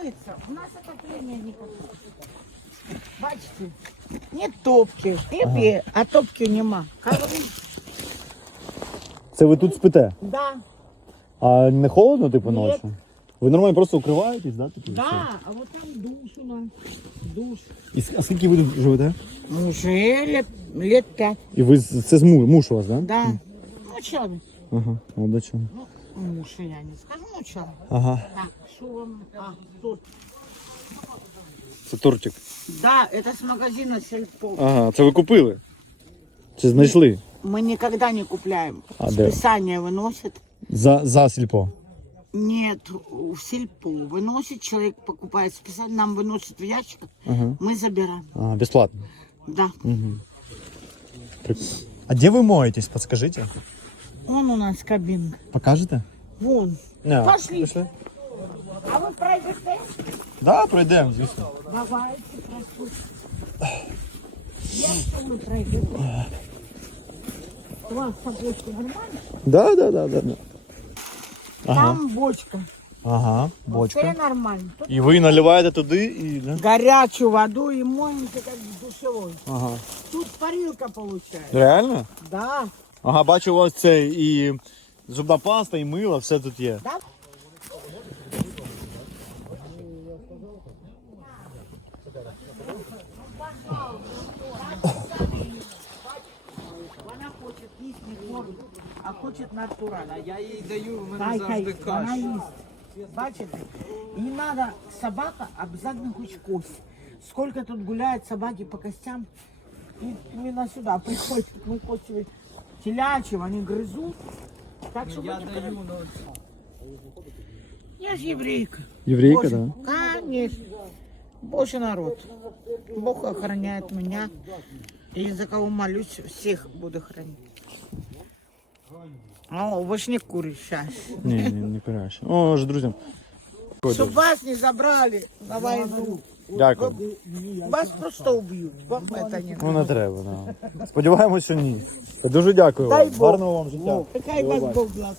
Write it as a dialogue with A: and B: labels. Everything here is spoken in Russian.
A: делается, у нас отопления никакого. Бачите, нет топки, хлебе, а топки нема. Ковры,
B: Це ви тут спите?
A: да,
B: А не холодно, типу,
A: Ні.
B: ночі? Ви нормально просто укриваєтесь, да? Типу, все?
A: да, а вот там душ у нас, душ.
B: І с- а скільки ви тут живете?
A: Уже лет, лет пять,
B: І ви з- це з му- муж у вас, да?
A: да. Ну, человек,
B: Ага, молодець.
A: ну, муж я не скажу, человек.
B: Ага.
A: Так, что вам, а, тут.
B: Це тортик.
A: Да, это с магазина Сельпо.
B: Ага, це ви купили? Чи знайшли?
A: Мы никогда не купляем.
B: А, да.
A: Списание выносит.
B: За, за сільпо.
A: Нет, в сельпо выносит, человек покупает списание, нам выносит в ящик,
B: Ага.
A: мы забираем.
B: А, безплатно.
A: Да.
B: А де ви моєтесь, подскажите?
A: Вон у нас кабинка.
B: Покажете?
A: Вон.
B: Не,
A: Пошли. А вы пройдете?
B: Да, пройдемо, звісно.
A: Давайте, прошу. Я что вы пройдете? У вас табличка нормально?
B: Да, да, да, да. да. Ага.
A: Там бочка.
B: Ага,
A: Все
B: бочка.
A: нормально. Тут
B: І ви наливаєте туди і. Да?
A: горячую воду и моемся как в душевой.
B: Ага.
A: Тут парилка получается.
B: Реально?
A: Да.
B: Ага, бачу у вас це і зубна паста, і мило, все тут є.
A: Да? Вона хоче їсти корм, а хоче натурально.
C: Я їй даю, в мене
A: Хай,
C: завжди
A: хай, вона
C: каша.
A: їсть. Бачите? І надо собака обязательно хоч кость. Сколько тут гуляют собаки по костям, и именно сюда приходят, мы кости телячьего, они грызут. Так что
C: Я
A: будьте
C: даю,
A: аккуратны.
C: ну,
A: Я же еврейка.
B: Єврейка,
A: Боже,
B: да?
A: Конечно. Божий народ. Бог охраняет меня. И за кого молюсь, всех буду хранить. О, вы ж не куришь сейчас.
B: Ні, ні, не краще. О, ж, друзі.
A: Чтобы вас не забрали на войну.
B: Дякую.
A: Вас просто убьют. Вам это не
B: Ну не треба, да. Сподіваємося, що ні. Дуже дякую
A: Дай
B: вам.
A: Бог.
B: Гарного вам життя.
A: Какая вас Бог благословит.